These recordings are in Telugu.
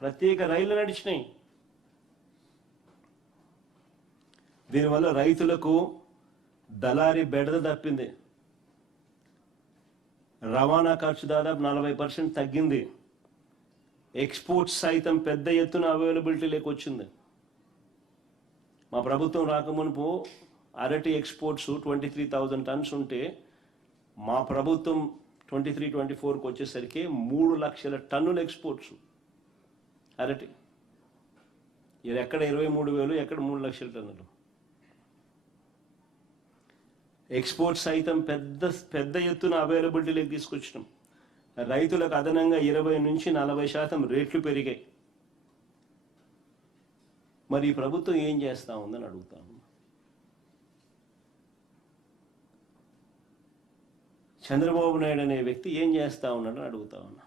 ప్రత్యేక రైళ్ళు నడిచినాయి. దీనివల్ల రైతులకు దళారి బెడద తప్పింది. రవాణా ఖర్చు దాదాపు నలభై పర్సెంట్ తగ్గింది. ఎక్స్పోర్ట్స్ సైతం పెద్ద ఎత్తున అవైలబిలిటీ లేకొచ్చింది. మా ప్రభుత్వం రాకమునుపు అరటి exports twenty three thousand tons ఉంటే మా ప్రభుత్వం ట్వంటీ త్రీ ట్వంటీ ఫోర్కి వచ్చేసరికి మూడు లక్షల టన్నుల ఎక్స్పోర్ట్స్. అరటి. ఇది ఎక్కడ ఇరవై మూడు వేలు ఎక్కడ మూడు లక్షల టన్నులు. ఎక్స్పోర్ట్ సైతం పెద్ద పెద్ద ఎత్తున అవైలబిలిటీలోకి తీసుకొచ్చినాం. రైతులకు అదనంగా ఇరవై నుంచి నలభై శాతం రేట్లు పెరిగాయి. మరి ఈ ప్రభుత్వం ఏం చేస్తా ఉందని అడుగుతాను చంద్రబాబు నాయుడు అనే వ్యక్తి ఏం చేస్తా ఉన్నాడని అడుగుతా ఉన్నా.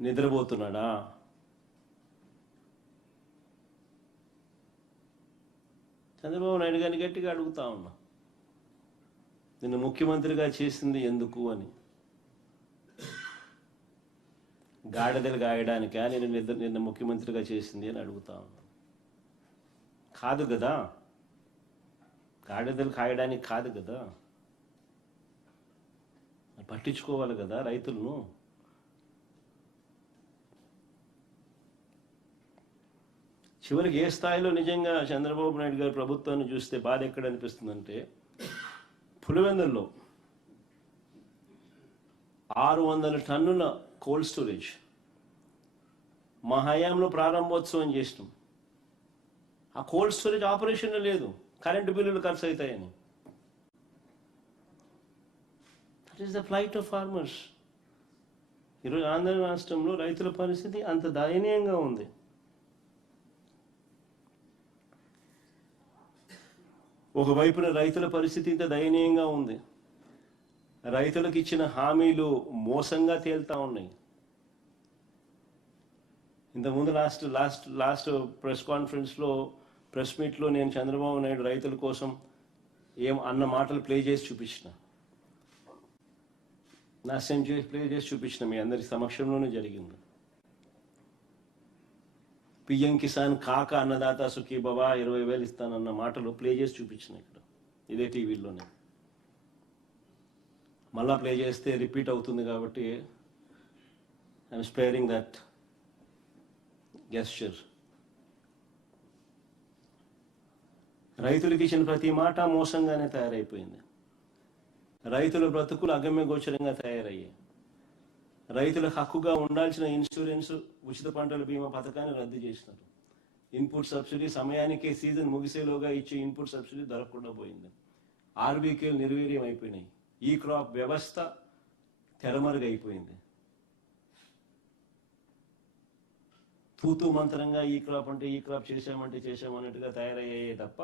నిద్రపోతున్నాడా? చంద్రబాబు నాయుడు గారిని గట్టిగా అడుగుతా ఉన్నా. నిన్ను ముఖ్యమంత్రిగా చేసింది ఎందుకు అని. గాడిదలు గాయడానికా? నేను నిద్ర నిన్న ముఖ్యమంత్రిగా చేసింది అని అడుగుతా ఉన్నా. కాదు కదా. గాడిదలు కాయడానికి కాదు కదా. పట్టించుకోవాలి కదా రైతులను. చివరికి ఏ స్థాయిలో నిజంగా చంద్రబాబు నాయుడు గారి ప్రభుత్వాన్ని చూస్తే బాధ ఎక్కడ అనిపిస్తుందంటే పులివెందుల్లో ఆరు వందల టన్నుల కోల్డ్ స్టోరేజ్. మా హయాంలో ప్రారంభోత్సవం చేసినాం. ఆ కోల్డ్ స్టోరేజ్ ఆపరేషన్ లేదు. కరెంటు బిల్లులు ఖర్చు అవుతాయని that is the plight of farmers ఈరోజు ఆంధ్ర రాష్ట్రంలో రైతుల పరిస్థితి అంత దయనీయంగా ఉంది. ఒకవైపున రైతుల పరిస్థితి ఇంత దయనీయంగా ఉంది. రైతులకు ఇచ్చిన హామీలు మోసంగా తేలుతా ఉన్నాయి. ఇంతకుముందు లాస్ట్ లాస్ట్ లాస్ట్ ప్రెస్ కాన్ఫరెన్స్లో ప్రెస్ మీట్లో నేను చంద్రబాబు నాయుడు రైతుల కోసం ఏం అన్న మాటలు ప్లే చేసి చూపించిన. నాశనం చేసి ప్లే చేసి చూపించిన మీ అందరి సమక్షంలోనే జరిగింది. పిఎం కిసాన్ కాక అన్నదాత సుఖీ బాబా ఇరవై వేలు ఇస్తానన్న మాటలు ప్లే చేసి చూపించిన ఇక్కడ. ఇదే టీవీలోనే. మళ్ళా ప్లే చేస్తే రిపీట్ అవుతుంది కాబట్టి ఐఎమ్ స్పేరింగ్ దట్ గెస్చర్ రైతులకు ఇచ్చిన ప్రతి మాట మోసంగానే తయారైపోయింది. రైతుల బ్రతుకులు అగమ్య గోచరంగా తయారయ్యాయి. రైతులకు హక్కుగా ఉండాల్సిన ఇన్సూరెన్స్ ఉచిత పంటల బీమా పథకాన్ని రద్దు చేసినారు. ఇన్పుట్ సబ్సిడీ సమయానికే సీజన్ ముగిసేలోగా ఇచ్చే ఇన్పుట్ సబ్సిడీ దొరకకుండా పోయింది. ఆర్బీకేలు నిర్వీర్యం అయిపోయినాయి. ఈ క్రాప్ వ్యవస్థ తెరమరుగైపోయింది. తూతు మంత్రంగా ఈ క్రాప్ అంటే ఈ క్రాప్ చేశామంటే చేశామన్నట్టుగా తయారయ్యాయే తప్ప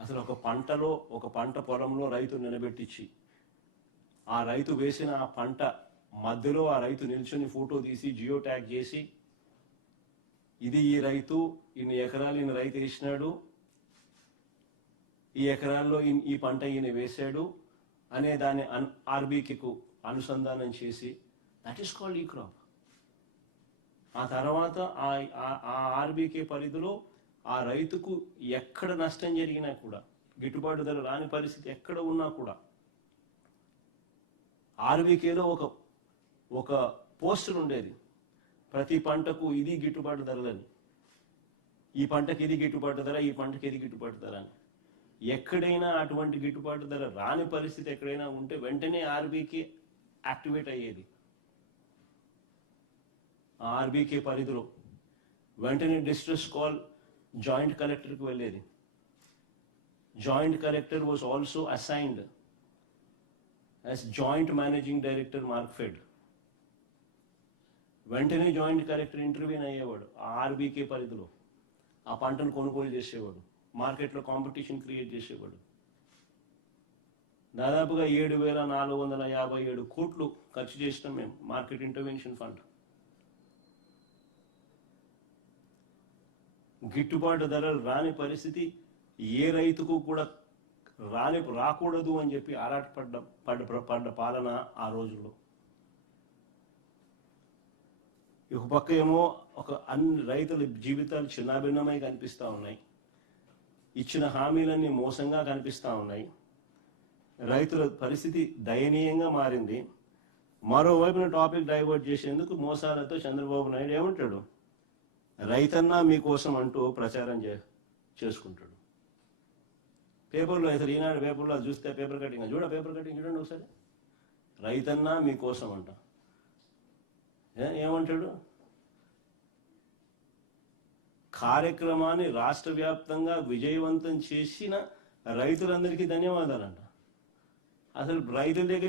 అసలు ఒక పంటలో ఒక పంట పొలంలో రైతు నిలబెట్టించి ఆ రైతు వేసిన ఆ పంట మధ్యలో ఆ రైతు నిల్చొని ఫోటో తీసి జియో ట్యాగ్ చేసి ఇది ఈ రైతు ఇన్ని ఎకరాలు ఈయన రైతు వేసినాడు ఈ ఎకరాల్లో ఈ పంట ఈయన వేశాడు అనే దాన్ని అన్ ఆర్బీకి అనుసంధానం చేసి that is called e crop ఆ తర్వాత ఆ ఆ- ఆ ఆర్బీకే పరిధిలో ఆ రైతుకు ఎక్కడ నష్టం జరిగినా కూడా గిట్టుబాటు ధర రాని పరిస్థితి ఎక్కడ ఉన్నా కూడా ఆర్బీకేలో ఒక ఒక పోస్టర్ ఉండేది. ప్రతి పంటకు ఇది గిట్టుబాటు ధరలని. ఈ పంటకి ఇది గిట్టుబాటు ధర ఈ పంటకి ఇది గిట్టుబాటు ధర అని. ఎక్కడైనా అటువంటి గిట్టుబాటు ధర రాని పరిస్థితి ఎక్కడైనా ఉంటే వెంటనే ఆర్బీకే యాక్టివేట్ అయ్యేది. ఆర్బీకే పరిధిలో వెంటనే డిస్ట్రెస్ కాల్ జాయింట్ కలెక్టర్కి వెళ్ళేది. Joint collector was also assigned as joint managing director Markfed వెంటనే జాయింట్ కలెక్టర్ ఇంటర్వ్యూన్ అయ్యేవాడు ఆర్బీకే పరిధిలో. ఆ పంటను కొనుగోలు చేసేవాడు మార్కెట్లో కాంపిటీషన్ క్రియేట్ చేసేవాడు. దాదాపుగా ఏడు వేల నాలుగు వందల యాభై ఏడు కోట్లు ఖర్చు చేసినాం మేము మార్కెట్ ఇంటర్వెన్షన్ ఫండ్. గిట్టుబాటు ధరలు రాని పరిస్థితి ఏ రైతుకు కూడా రాని రాకూడదు అని చెప్పి ఆరాటపడ్డ పడ్డ పడ్డ పాలన ఆ రోజుల్లో. ఒక పక్క ఏమో ఒక అన్ని రైతుల జీవితాలు చిన్నాభిన్నమై కనిపిస్తూ ఉన్నాయి. ఇచ్చిన హామీలన్నీ మోసంగా కనిపిస్తూ ఉన్నాయి. రైతుల పరిస్థితి దయనీయంగా మారింది. మరోవైపున టాపిక్ డైవర్ట్ చేసేందుకు మోసాలతో చంద్రబాబు నాయుడు ఏమంటాడు? రైతన్నా మీకోసం అంటూ ప్రచారం చే చేసుకుంటాడు. పేపర్లో అసలు ఈనాడు పేపర్లో చూస్తే పేపర్ కటింగ్. చూడ పేపర్ కటింగ్ చూడండి ఒకసారి. రైతన్నా మీకోసం అంట. ఏమంటాడు? కార్యక్రమాన్ని రాష్ట్ర వ్యాప్తంగా విజయవంతం చేసిన రైతులందరికీ ధన్యవాదాలంట. అసలు రైతుల దగ్గర